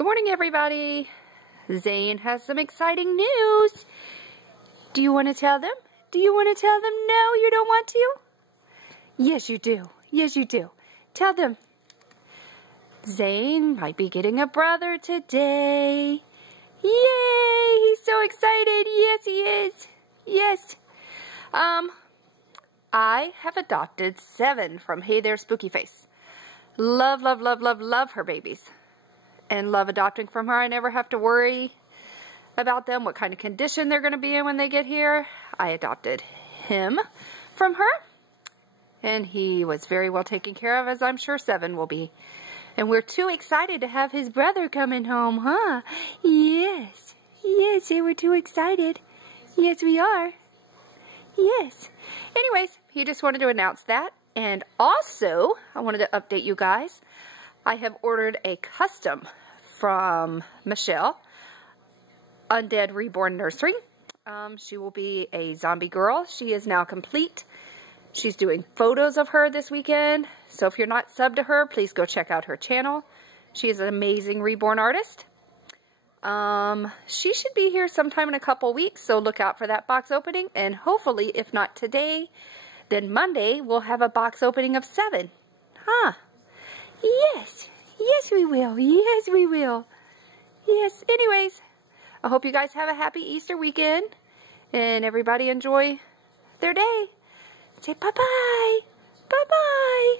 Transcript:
Good morning, everybody. Zane has some exciting news. Do you want to tell them? Do you want to tell them no, you don't want to? Yes, you do. Yes, you do. Tell them. Zane might be getting a brother today. Yay! He's so excited. Yes, he is. Yes. I have adopted 7 from Hey There Spooky Face. Love, love, love, love, love her babies. And love adopting from her. I never have to worry about them, what kind of condition they're going to be in when they get here. I adopted him from her. And he was very well taken care of, as I'm sure 7 will be. And we're too excited to have his brother coming home, huh? Yes. Yes, we're too excited. Yes, we are. Yes. Anyways, he just wanted to announce that. And also, I wanted to update you guys. I have ordered a custom from Michelle, Undead Reborn Nursery. She will be a zombie girl. She is now complete. She's doing photos of her this weekend. So if you're not subbed to her, please go check out her channel. She is an amazing reborn artist. She should be here sometime in a couple weeks, so look out for that box opening. And hopefully, if not today, then Monday, we'll have a box opening of 7. Huh? Yes. Yes, we will. Yes, we will. Yes. Anyways, I hope you guys have a happy Easter weekend. And everybody enjoy their day. Say bye-bye. Bye-bye.